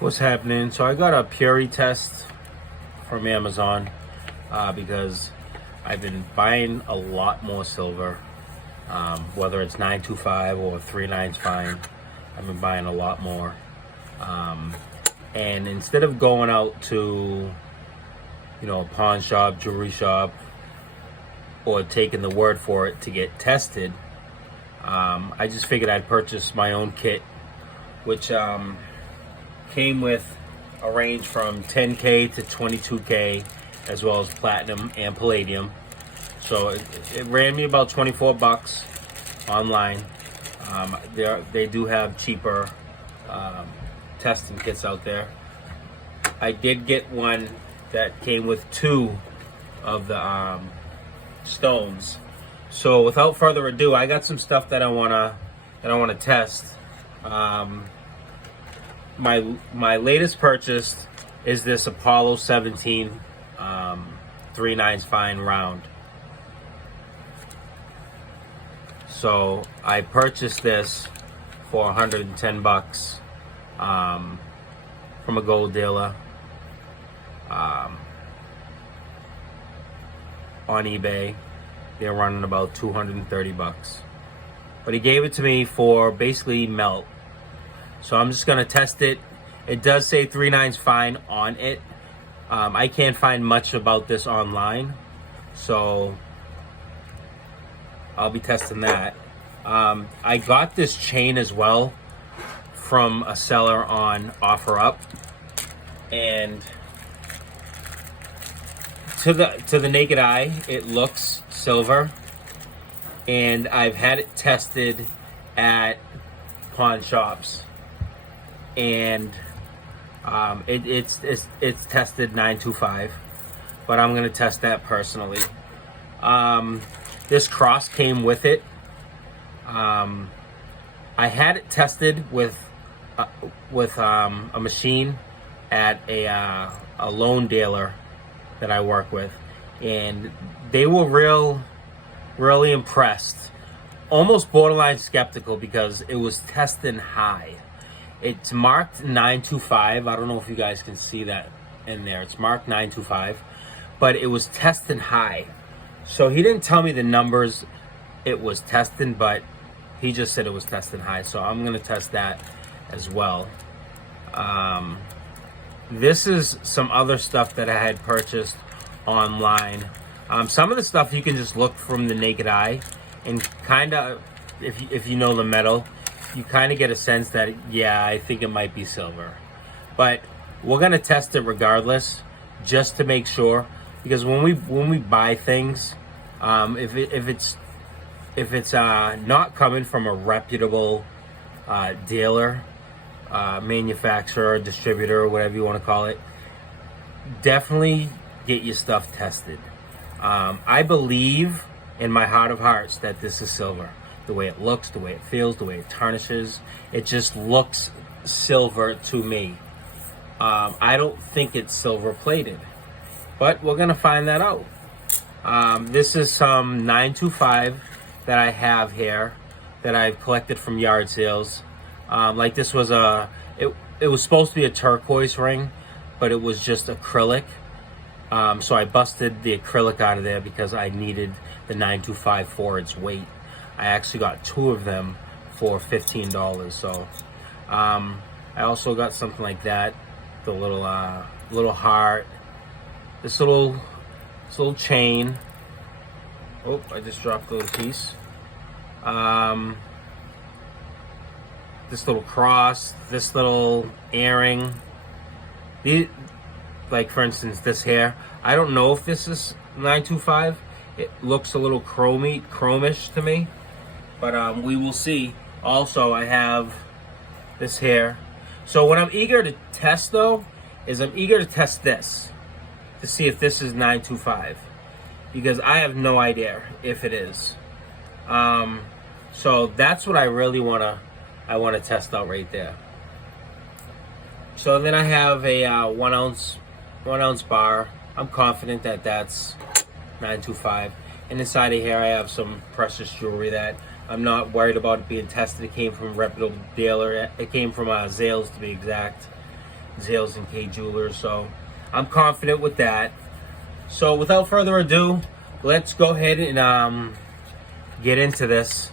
What's happening? So I got a Purity test from Amazon because I've been buying a lot more silver, whether it's 925 or 39's fine. I've been buying a lot more. And instead of going out to, a pawn shop, jewelry shop, or taking the word for it to get tested, I just figured I'd purchase my own kit, which came with a range from 10K to 22K, as well as platinum and palladium. So it ran me about 24 bucks online. They do have cheaper testing kits out there. I did get one that came with two of the stones. So without further ado, I got some stuff that I wanna test. My latest purchase is this Apollo 17 39's fine round. So I purchased this for 110 bucks from a gold dealer on eBay. They're running about 230 bucks. But he gave it to me for basically melt. So I'm just gonna test it. It does say 39's fine on it. I can't find much about this online, so I'll be testing that. I got this chain as well from a seller on OfferUp, and to the naked eye, it looks silver. And I've had it tested at pawn shops, and it's tested 925, but I'm gonna test that personally. This cross came with it. I had it tested with a machine at a loan dealer that I work with, and they were really impressed, almost borderline skeptical, because it was testing high. It's marked 925. I don't know if you guys can see that in there. It's marked 925, but it was testing high. So he didn't tell me the numbers it was testing, but he just said it was testing high. So I'm gonna test that as well. This is some other stuff that I had purchased online. Some of the stuff you can just look from the naked eye, and kind of, if you know the metal, you kind of get a sense that, yeah, I think it might be silver. But we're gonna test it regardless, just to make sure, because when we buy things, if it's not coming from a reputable dealer, manufacturer, distributor, or whatever you want to call it, definitely get your stuff tested. I believe in my heart of hearts that this is silver. The way it looks, the way it feels, the way it tarnishes, it just looks silver to me. I don't think it's silver plated, but we're gonna find that out. This is some 925 that I have here that I've collected from yard sales. Like this was it was supposed to be a turquoise ring, but it was just acrylic. So I busted the acrylic out of there because I needed the 925 for its weight. I actually got two of them for $15. So I also got something like that, the little heart, this little chain. Oh, I just dropped a little piece. This little cross, this little earring. Like for instance, this here, I don't know if this is 925. It looks a little chromish to me, but we will see. Also, I have this here. So what I'm eager to test though is I'm eager to test this to see if this is 925, because I have no idea if it is. So that's what I really wanna test out right there. So then I have a 1 ounce bar. I'm confident that that's 925. And inside of here I have some precious jewelry that I'm not worried about it being tested. It came from a reputable dealer. It came from Zales, to be exact. Zales and K Jewelers. So I'm confident with that. So without further ado, let's go ahead and get into this.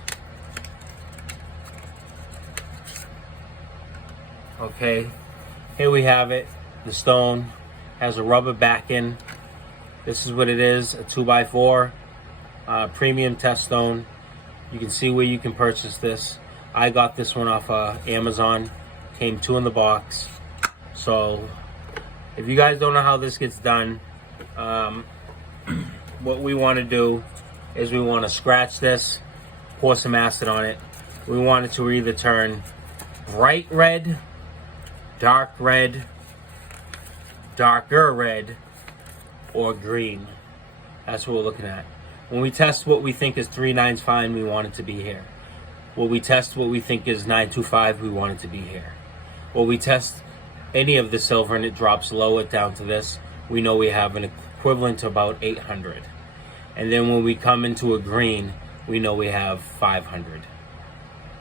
Okay, here we have it. The stone has a rubber backing. This is what it is, a 2x4 premium test stone. You can see where you can purchase this. I got this one off Amazon. Came 2 in the box. So if you guys don't know how this gets done, what we want to do is we want to scratch this, pour some acid on it. We want it to either turn bright red, dark red, darker red, or green. That's what we're looking at. When we test what we think is 3.9's fine, we want it to be here. When we test what we think is 925, we want it to be here. When we test any of the silver and it drops lower down to this, we know we have an equivalent to about 800. And then when we come into a green, we know we have 500.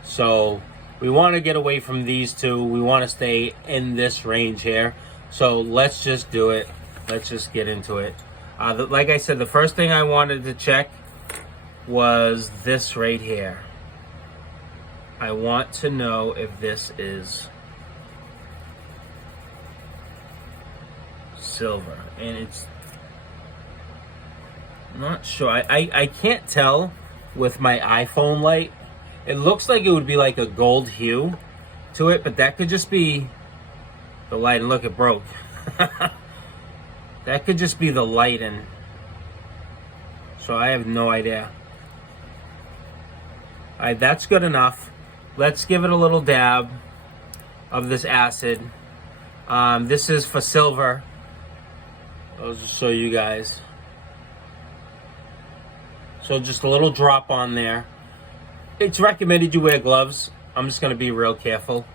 So we want to get away from these two. We want to stay in this range here. So let's just do it. Let's just get into it. Like I said, the first thing I wanted to check was this right here. I want to know if this is silver. And it's not sure. I can't tell with my iPhone light. It looks like it would be like a gold hue to it, but that could just be the light. And look, it broke. That could just be the light, and so I have no idea. Alright, that's good enough. Let's give it a little dab of this acid. This is for silver. I'll just show you guys. So just a little drop on there. It's recommended you wear gloves. I'm just going to be real careful.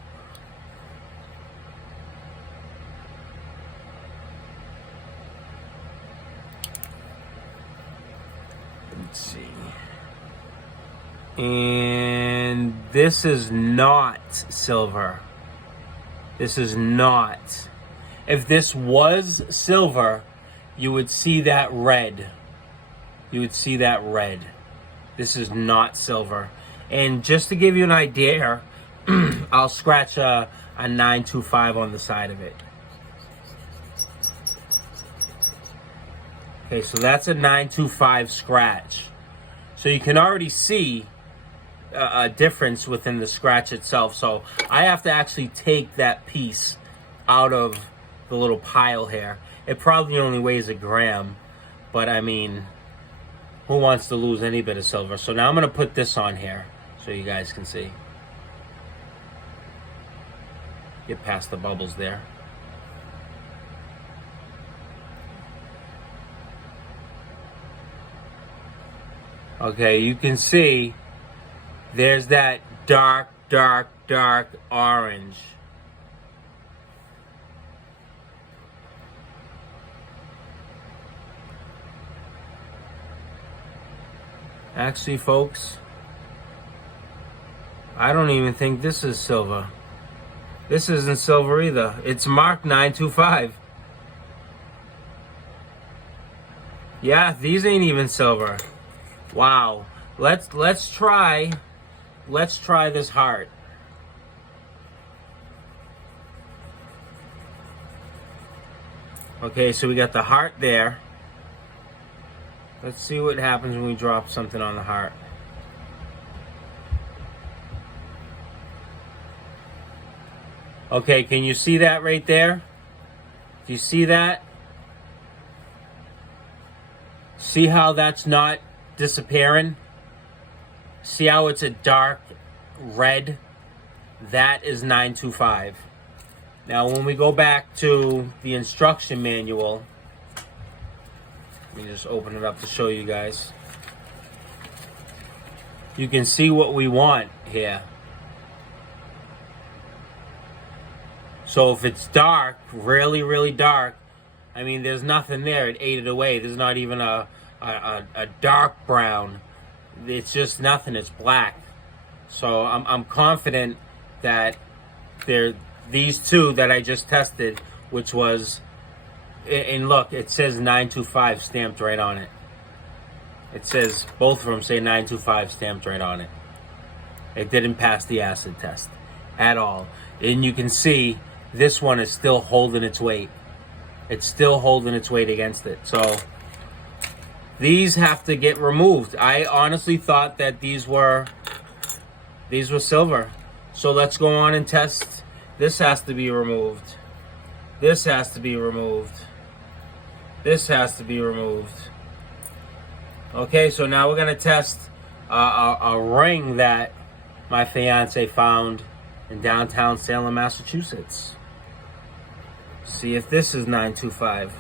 Let's see. And this is not silver. This is not. If this was silver, you would see that red. You would see that red. This is not silver. And just to give you an idea, I'll scratch a 925 on the side of it. Okay, so that's a 925 scratch. So you can already see a difference within the scratch itself. So I have to actually take that piece out of the little pile here. It probably only weighs a gram, but I mean, who wants to lose any bit of silver? So now I'm going to put this on here so you guys can see. Get past the bubbles there. Okay, you can see there's that dark, dark, dark orange. Actually, folks, I don't even think this is silver. This isn't silver either. It's marked 925. Yeah, these ain't even silver. Wow. Let's try this heart. Okay, so we got the heart there. Let's see what happens when we drop something on the heart. Okay, can you see that right there? Do you see that? See how that's not disappearing? See how it's a dark red? That is 925. Now, when we go back to the instruction manual, let me just open it up to show you guys. You can see what we want here. So if it's dark, really, really dark, I mean, there's nothing there. It ate it away. There's not even a dark brown. It's just nothing. It's black. So I'm confident that these two that I just tested, which was, and look, it says 925 stamped right on it. It says, both of them say 925 stamped right on it. It didn't pass the acid test at all. And you can see this one is still holding its weight. It's still holding its weight against it. So these have to get removed. I honestly thought that these were silver. So let's go on and test. This has to be removed. This has to be removed. This has to be removed. Okay, so now we're gonna test a ring that my fiance found in downtown Salem, Massachusetts. See if this is 925.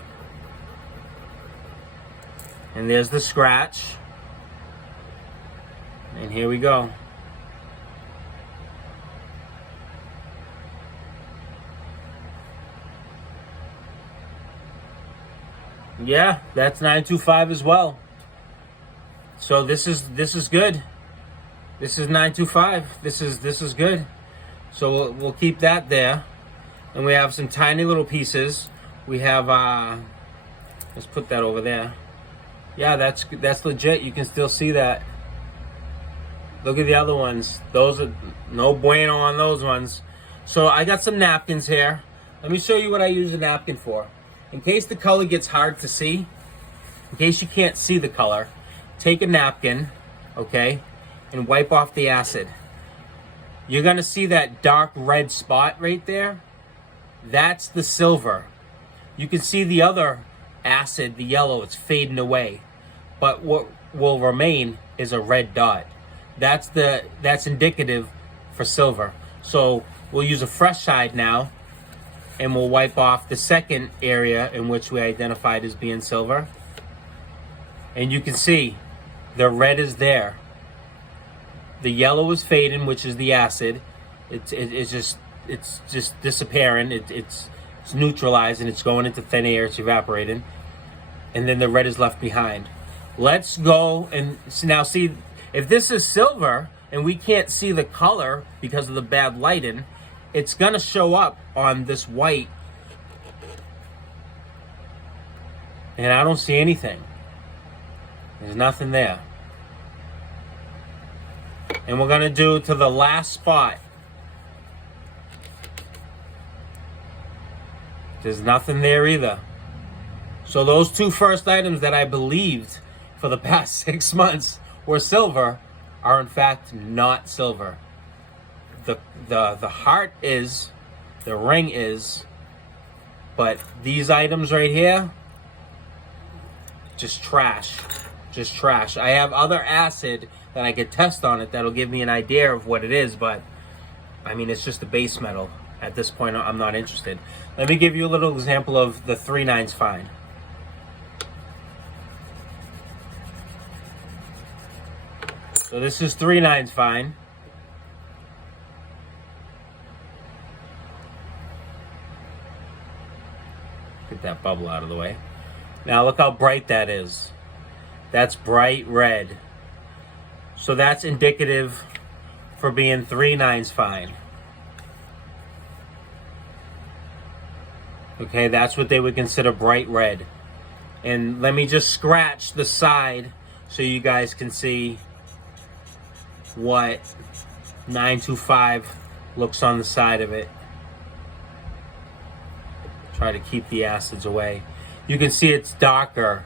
And there's the scratch. And here we go. Yeah, that's 925 as well. So this is good. This is 925. This is good. So we'll keep that there. And we have some tiny little pieces. We have let's put that over there. Yeah, that's legit. You can still see that. Look at the other ones. Those are no bueno on those ones. So I got some napkins here. Let me show you what I use a napkin for. In case the color gets hard to see, in case you can't see the color, take a napkin, okay, and wipe off the acid. You're gonna see that dark red spot right there. That's the silver. You can see the other acid, the yellow, it's fading away. But what will remain is a red dot. That's indicative for silver. So we'll use a fresh side now, and we'll wipe off the second area in which we identified as being silver. And you can see the red is there. The yellow is fading, which is the acid. It's just disappearing. It's neutralized and it's going into thin air. It's evaporating, and then the red is left behind. Let's go and now see if this is silver and we can't see the color because of the bad lighting. It's gonna show up on this white, and I don't see anything. There's nothing there. And we're gonna do to the last spot. There's nothing there either. So those two first items that I believed for the past 6 months were silver are in fact not silver. The heart is, the ring is, but these items right here, just trash. Just trash. I have other acid that I could test on it that'll give me an idea of what it is, but I mean, it's just a base metal. At this point, I'm not interested. Let me give you a little example of the 3/9 fine. So this is 3/9 fine. Get that bubble out of the way. Now look how bright that is. That's bright red. So that's indicative for being 3/9 fine. Okay, that's what they would consider bright red. And let me just scratch the side so you guys can see what 925 looks on the side of it. Try to keep the acids away. You can see it's darker.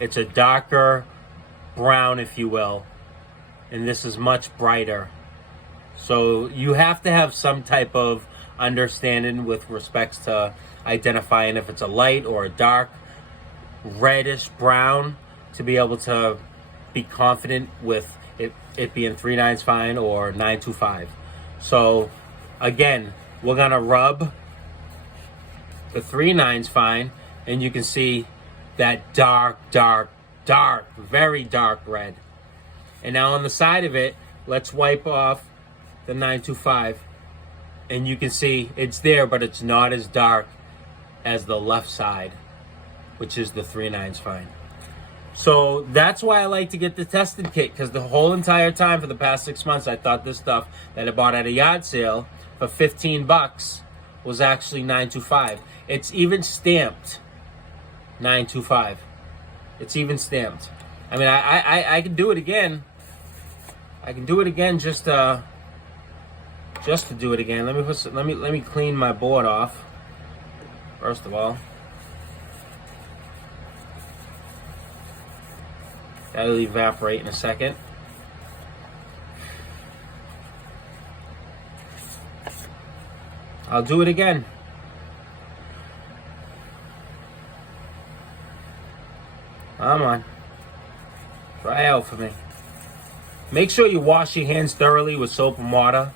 It's a darker brown, if you will. And this is much brighter. So you have to have some type of understanding with respects to identifying if it's a light or a dark reddish brown to be able to be confident with it being 3/9 fine or 925. So again, we're gonna rub the 3/9 fine, and you can see that dark, very dark red. And now on the side of it, let's wipe off the 925, and you can see it's there, but it's not as dark as the left side, which is the 3/9 fine. So that's why I like to get the tested kit, because the whole entire time for the past 6 months, I thought this stuff that I bought at a yard sale for $15 was actually 925. It's even stamped 925. It's even stamped. I mean, I can do it again. I can do it again just to do it again. Let me clean my board off first of all. That'll evaporate in a second. I'll do it again. Come on. Try out for me. Make sure you wash your hands thoroughly with soap and water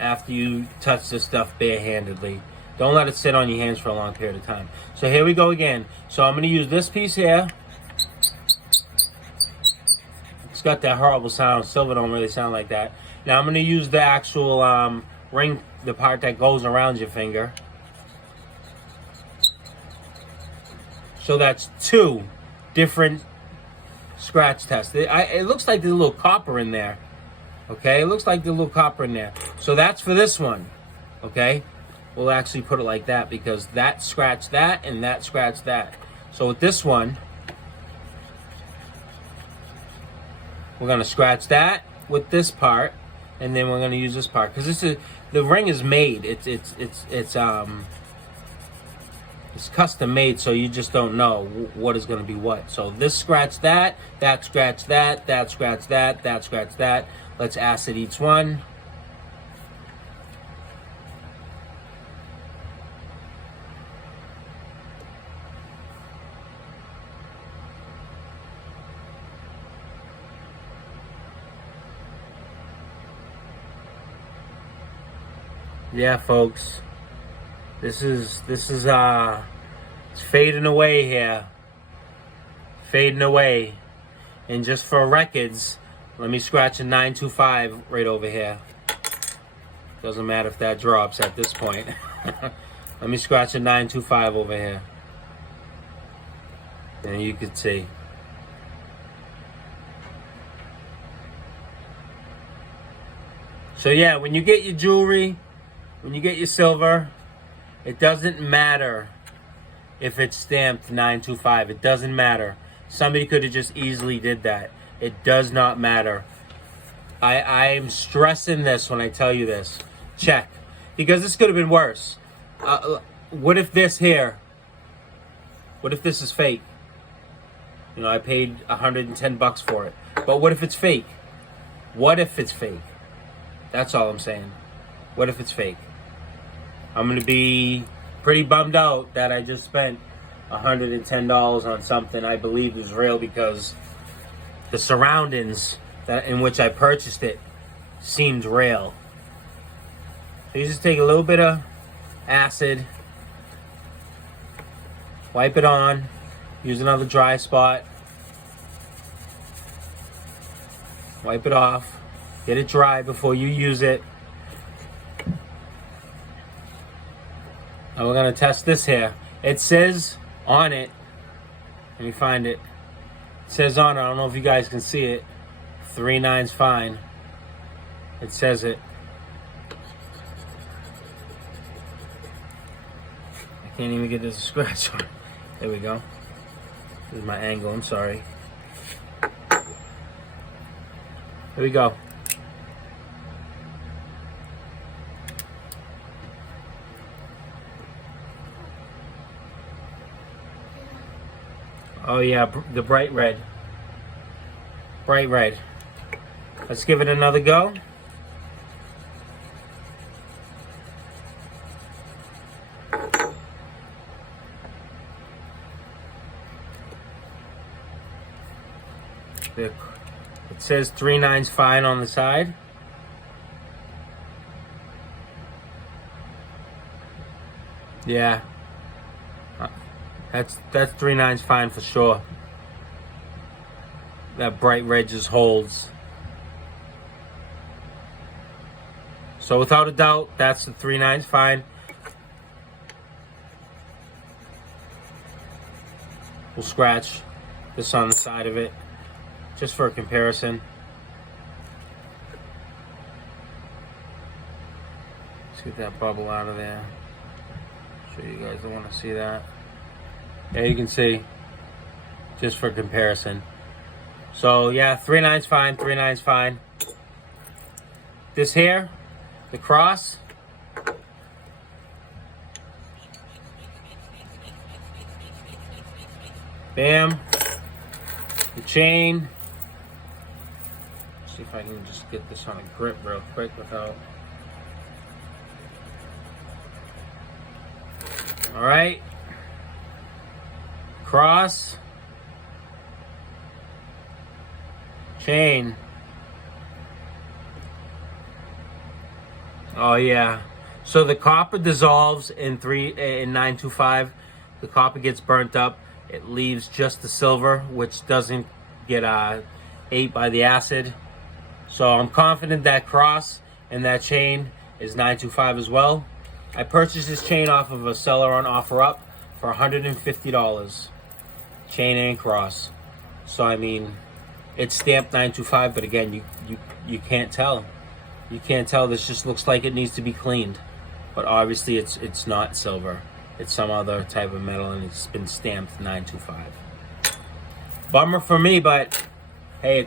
after you touch this stuff barehandedly. Don't let it sit on your hands for a long period of time. So here we go again. So I'm going to use this piece here. It's got that horrible sound. Silver don't really sound like that. Now I'm going to use the actual ring, the part that goes around your finger. So that's 2 different scratch tests. It looks like there's a little copper in there. Okay, it looks like there's a little copper in there. So that's for this one. Okay, we'll actually put it like that because that scratched that and that scratched that. So with this one, we're gonna scratch that with this part, and then we're gonna use this part because this is the ring is made. It's custom made, so you just don't know what is going to be what. So this scratch that, that scratch that, that scratch that, that scratch that. Let's acid each one. Yeah, folks. This is it's fading away here. Fading away. And just for records, let me scratch a 925 right over here. Doesn't matter if that drops at this point. Let me scratch a 925 over here. And you can see. So yeah, when you get your jewelry, when you get your silver, it doesn't matter if it's stamped 925. It doesn't matter. Somebody could have just easily did that. It does not matter. I am stressing this when I tell you this. Check. Because this could have been worse. What if this here? What if this is fake? You know, I paid $110 for it. But what if it's fake? What if it's fake? That's all I'm saying. What if it's fake? I'm going to be pretty bummed out that I just spent $110 on something I believe is real because the surroundings in which I purchased it seemed real. So you just take a little bit of acid, wipe it on, use another dry spot, wipe it off, get it dry before you use it. And we're going to test this here. It says on it, let me find it. It says on it, I don't know if you guys can see it, 3/9's fine. It says it. I can't even get this scratch on. There we go. This is my angle, I'm sorry. Here we go. Oh yeah, the bright red. Bright red. Let's give it another go. It says 3/9's fine on the side. Yeah. That's 3/9's fine for sure. That bright red just holds. So without a doubt, that's the 3/9's fine. We'll scratch this on the side of it, just for a comparison. Let's get that bubble out of there. Show you guys, I want to see that. Yeah, you can see, just for comparison. So yeah, 3.9's fine, 3.9's fine. This here, the cross, bam, the chain. Let's see if I can just get this on a grip real quick without. All right, cross, chain. Oh yeah. So the copper dissolves in 925. The copper gets burnt up. It leaves just the silver, which doesn't get ate by the acid. So I'm confident that cross and that chain is 925 as well. I purchased this chain off of a seller on OfferUp for $150. Chain and cross. So I mean, it's stamped 925, but again, you can't tell. You can't tell. This just looks like it needs to be cleaned, but obviously it's not silver. It's some other type of metal, and it's been stamped 925. Bummer for me, but hey,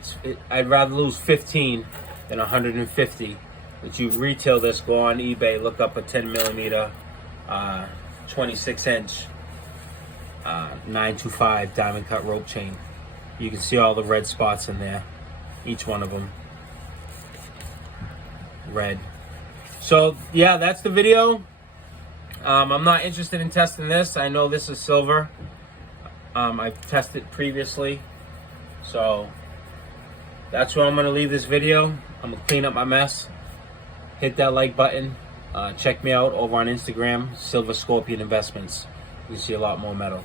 I'd rather lose 15 than 150. That you retail this, go on eBay, look up a 10 millimeter, 26 inch, 925 diamond cut rope chain. You can see all the red spots in there, each one of them red. So yeah, that's the video. I'm not interested in testing this. I know this is silver. I've tested previously, so that's where I'm gonna leave this video. I'm gonna clean up my mess. Hit that like button. Check me out over on Instagram, Silver Scorpion Investments. You can see a lot more metal.